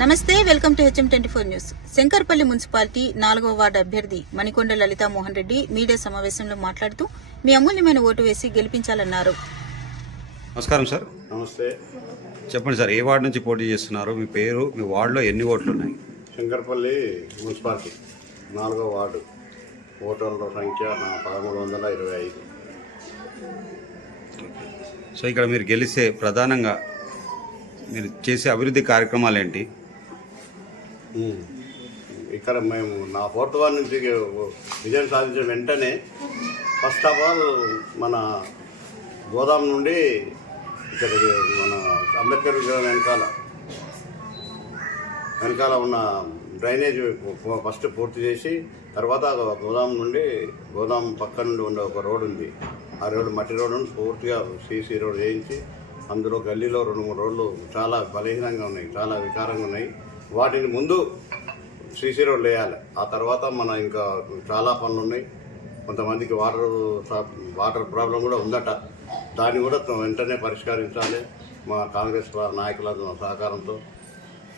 నమస్తే, welcome to HM24 news. Shankarpalli municipality 4వ ward అభ్యర్థి మణికొండ లలితా మోహన్ రెడ్డి మీడియా సమావేశంలో మాట్లాడుతూ మీ అమూల్యమైన ఓటు వేసి గెలిపించాలన్నారు. నమస్కారం సార్. నమస్తే. చెప్పండి సార్, ఏ వార్డు నుంచి పోటీ చేస్తున్నారు? మీ పేరు, మీ వార్డులో ఎన్ని ఓట్లు ఉన్నాయి? శంకర్పల్లి మున్సిపాలిటీ 4వ వార్డు ఓటర్ల సంఖ్య 1325. సో ఇక్కడ మీరు గెలిస్తే ప్రధానంగా మీరు చేసే అభివృద్ధి కార్యక్రమాలు ఏంటి? ఇక్కడ మేము నా 4th వార్డు నుంచి విజయం సాధించిన వెంటనే ఫస్ట్ ఆఫ్ ఆల్ మన గోదాం నుండి ఇక్కడికి మన అంబేద్కర్ విగ్రహం వెనకాల ఉన్న డ్రైనేజ్ ఫస్ట్ పూర్తి చేసి తర్వాత గోదాం పక్క నుండి ఉండే ఒక రోడ్ ఉంది. ఆ రోడ్డు మట్టి రోడ్డును పూర్తిగా సీసీ రోడ్ చేయించి అందులో గల్లీలో 2-3 రోడ్లు చాలా బలహీనంగా ఉన్నాయి, చాలా వికారంగా ఉన్నాయి. వాటిని ముందు సీసీ రోడ్లు వేయాలి. ఆ తర్వాత మన ఇంకా చాలా పనులు ఉన్నాయి. కొంతమందికి వాటర్ ప్రాబ్లం కూడా ఉందట. దాన్ని కూడా వెంటనే పరిష్కరించాలి. మా కాంగ్రెస్ నాయకుల సహకారంతో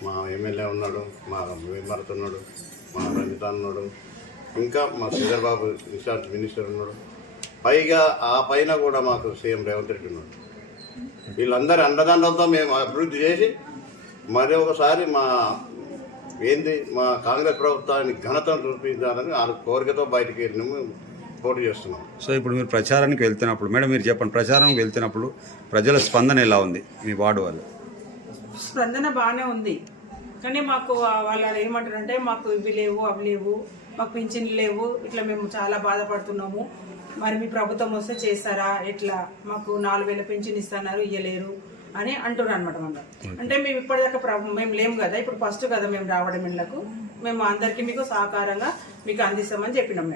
మా ఎమ్మెల్యే ఉన్నాడు, మా విమర్త ఉన్నాడు, మా రంజిత ఉన్నాడు, ఇంకా మా శ్రీధర్ బాబు ఇన్ఛార్జ్ మినిస్టర్ ఉన్నాడు. పైగా ఆ పైన కూడా మాకు సీఎం రేవంత్ రెడ్డి ఉన్నాడు. వీళ్ళందరి అండదండలతో మేము అభివృద్ధి చేసి మరి ఒకసారి మా కాంగ్రెస్ ప్రభుత్వానికి ఘనతను చూపించాలని ఆ కోరికతో బయటికి వెళ్ళినాము, పోటీ చేస్తున్నాం. సో ఇప్పుడు మీరు ప్రచారానికి వెళ్తున్నప్పుడు, మేడం మీరు చెప్పండి, ప్రచారానికి వెళ్తున్నప్పుడు ప్రజల స్పందన ఎలా ఉంది మీ వార్డు వాళ్ళు? స్పందన బాగానే ఉంది, కానీ మాకు వాళ్ళు ఏమంటారంటే మాకు ఇవి లేవు, అవి లేవు, మాకు పింఛన్లు లేవు, ఇట్లా మేము చాలా బాధపడుతున్నాము, మరి మీ ప్రభుత్వం వస్తే చేస్తారా, ఎట్లా మాకు 4000 పింఛన్ ఇస్తున్నారు, ఇయ్యలేరు అని అంటున్నారు అనమాట. మనం అంటే మేము ఇప్పటిదాకా మేము లేము కదా, ఇప్పుడు ఫస్ట్ కదా మేము రావడం ఇళ్లకు, మేము అందరికీ మీకు సహకారంగా మీకు అందిస్తామని చెప్పినాం.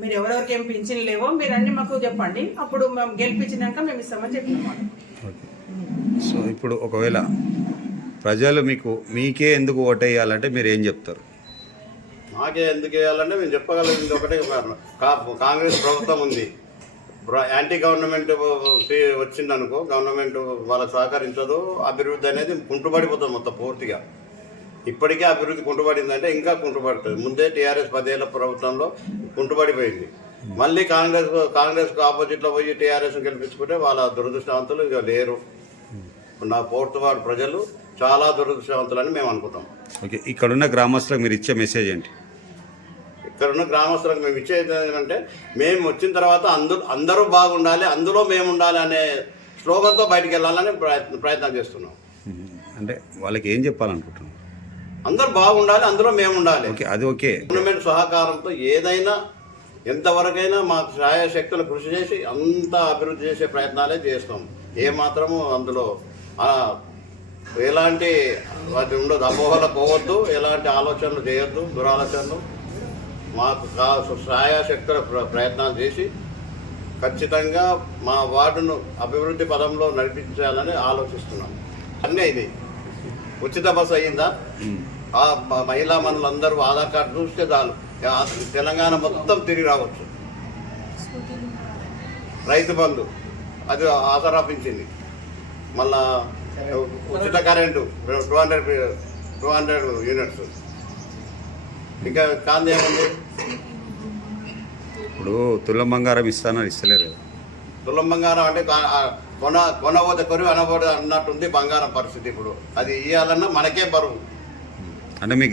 మీరు ఎవరెవరికి ఏం పింఛన్లు లేవో మీరు అన్ని మాకు చెప్పండి, అప్పుడు మేము గెలిపించినాక మేము ఇస్తామని చెప్పినాం. సో ఇప్పుడు ఒకవేళ ప్రజలు మీకే ఎందుకు ఓటేయాలంటే మీరు ఏం చెప్తారు? మాకే ఎందుకు వేయాలంటే మేము చెప్పగలిగింది ఒకటే, కాంగ్రెస్ ప్రభుత్వం ఉంది, యాంటీ గవర్నమెంట్ వచ్చిందనుకో, గవర్నమెంట్ వాళ్ళకి సహకరించదు, అభివృద్ధి అనేది కుంటుపడిపోతుంది మొత్తం పూర్తిగా. ఇప్పటికే అభివృద్ధి కుంటుపడిందంటే ఇంకా కుంటుపడుతుంది. ముందే టీఆర్ఎస్ 10 ఏళ్ల ప్రభుత్వంలో కుంటుపడిపోయింది. మళ్ళీ కాంగ్రెస్కు ఆపోజిట్లో పోయి టీఆర్ఎస్ని గెలిపించుకుంటే వాళ్ళ దురదృష్టవంతులు ఇక లేరు. నా 4th వార్డు ప్రజలు చాలా దురదృష్టవంతులని మేము అనుకుంటాం. ఓకే, ఇక్కడున్న గ్రామస్తులకు మీరు ఇచ్చే మెసేజ్ ఏంటి? ఇక్కడున్న గ్రామస్తులకు మేము ఇచ్చేది ఏంటంటే, మేము వచ్చిన తర్వాత అందరూ బాగుండాలి, అందులో మేము ఉండాలి అనే స్లోగన్తో బయటికి వెళ్ళాలని ప్రయత్నం చేస్తున్నాం. అంటే వాళ్ళకి ఏం చెప్పాలనుకుంటున్నాం? అందరూ బాగుండాలి, అందులో మేము ఉండాలి. ఓకే, అది ఓకే. గవర్నమెంట్ సహకారంతో ఏదైనా ఎంతవరకైనా మాకు శాయశక్తులు కృషి చేసి అంత అభివృద్ధి చేసే ప్రయత్నాలే చేస్తాం. ఏమాత్రము అందులో ఎలాంటి వాటి ఉండదు, అపోహలు పోవద్దు, ఎలాంటి ఆలోచనలు చేయొద్దు, దురాలోచనలు. మాకు శాయశక్తుల ప్రయత్నాలు చేసి ఖచ్చితంగా మా వార్డును అభివృద్ధి పదంలో నడిపించాలని ఆలోచిస్తున్నాం. అన్నీ ఇది ఉచిత బస్సు అయ్యిందా, ఆ మహిళా మనులందరూ ఆధార్ కార్డు చూస్తే చాలు తెలంగాణ మొత్తం తిరిగి రావచ్చు. రైతు బంధు అది ఆసరా పెంచింది. మళ్ళా ఉచిత కరెంటు 200 యూనిట్స్. ఇంకా కాంతి ఏముంది? ఇప్పుడు తులం బంగారం ఇస్తలేరు. తులం బంగారం అంటే కొనబోతే కొరువు అనబోతే అన్నట్టుంది బంగారం పరిస్థితి. ఇప్పుడు అది ఇవ్వాలన్నా మనకే బరువు. అంటే మీ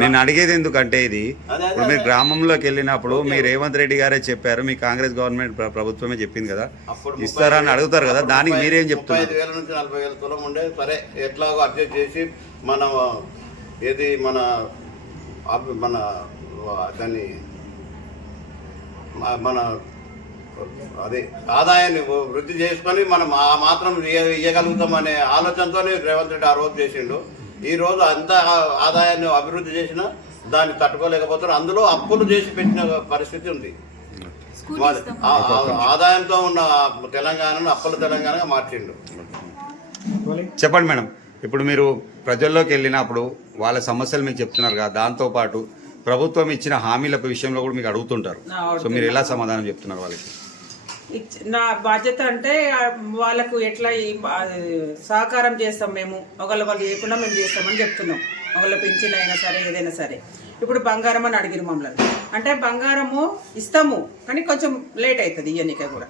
నేను అడిగేది ఎందుకంటే, ఇది ఇప్పుడు మీరు గ్రామంలోకి వెళ్ళినప్పుడు మీ రేవంత్ రెడ్డి గారే చెప్పారు, మీ కాంగ్రెస్ గవర్నమెంట్ ప్రభుత్వమే చెప్పింది కదా, ఇస్తారా అని అడుగుతారు కదా, దానికి మీరేం చెప్తారు? 35,000 నుంచి 40,000 తులం ఉండే. సరే, ఎట్లాగో అడ్జస్ట్ చేసి మన దాన్ని మన అదే ఆదాయాన్ని వృద్ధి చేసుకొని మనం ఆ మాత్రం ఇవ్వగలుగుతామనే ఆలోచనతోనే రేవంత్ రెడ్డి ఆ రోజు చేసిండు. ఈ రోజు అంత ఆదాయాన్ని అభివృద్ధి చేసినా దాన్ని తట్టుకోలేకపోతారు. అందులో అప్పులు చేసి పెట్టిన పరిస్థితి ఉంది. ఆదాయంతో ఉన్న తెలంగాణను అప్పుల తెలంగాణగా మార్చిండు. చెప్పండి మేడం, ఇప్పుడు మీరు ప్రజల్లోకి వెళ్ళినప్పుడు వాళ్ళ సమస్యలు మీకు చెప్తున్నారు కదా, దాంతోపాటు ప్రభుత్వం ఇచ్చిన హామీల విషయంలో కూడా మీకు అడుగుతుంటారు. సో మీరు ఎలా సమాధానం చెప్తున్నారు వాళ్ళకి? నా బాధ్యత అంటే వాళ్ళకు ఎట్లా సహకారం చేస్తాం మేము, ఒకళ్ళు వాళ్ళు చేయకుండా మేము చేస్తామని చెప్తున్నాం. ఒకళ్ళ పెన్షన్ అయినా సరే ఏదైనా సరే. ఇప్పుడు బంగారం అని అడిగిరు మమ్మల్ని, అంటే బంగారము ఇస్తాము కానీ కొంచెం లేట్ అవుతుంది ఇవన్నీకే కూడా.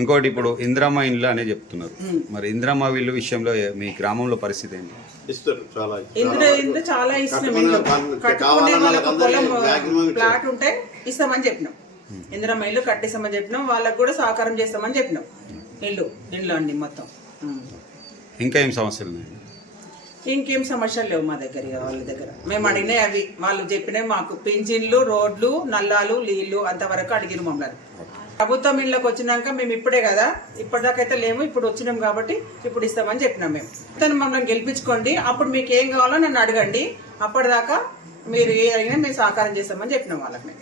ఇంకోటి ఇప్పుడు ఇందిరమ్మ ఇల్లు అనే చెప్తున్నారు, మరి ఇందిరమ్మ ఇల్లు విషయంలో మీ గ్రామంలో పరిస్థితి ఏంటి? ఇస్తారు చాలా ఇందులో చాలా ఇస్తున్నాం. ఇల్లు కట్టుకునే వాళ్ళకు పొలం ప్లాట్ ఉంటే ఇస్తామని చెప్పినాం. ఇందిరమ్మ ఇల్లు కట్టిస్తామని చెప్పినాం. వాళ్ళకు కూడా సహకారం చేస్తామని చెప్పినాం. ఇల్లు అండి మొత్తం. ఇంకా ఏం సమస్యలు ఉన్నాయి? ఇంకేం సమస్యలు లేవు మా దగ్గర. వాళ్ళ దగ్గర మేము అడిగినాయి అవి, వాళ్ళు చెప్పినాయి మాకు. పింఛన్లు, రోడ్లు, నల్లాలు, నీళ్లు అంతవరకు అడిగిరు మమ్మల్ని. ప్రభుత్వం ఇళ్ళకి వచ్చినాక మేము ఇప్పుడే కదా, ఇప్పటిదాకైతే లేము, ఇప్పుడు వచ్చినాం కాబట్టి ఇప్పుడు ఇస్తామని చెప్పినాం మేము. తను మమ్మల్ని గెలిపించుకోండి, అప్పుడు మీకు ఏం కావాలో నన్ను అడగండి, అప్పటిదాకా మీరు ఏ అడిగినా మేము సహకారం చేస్తామని చెప్పినాం వాళ్ళకి.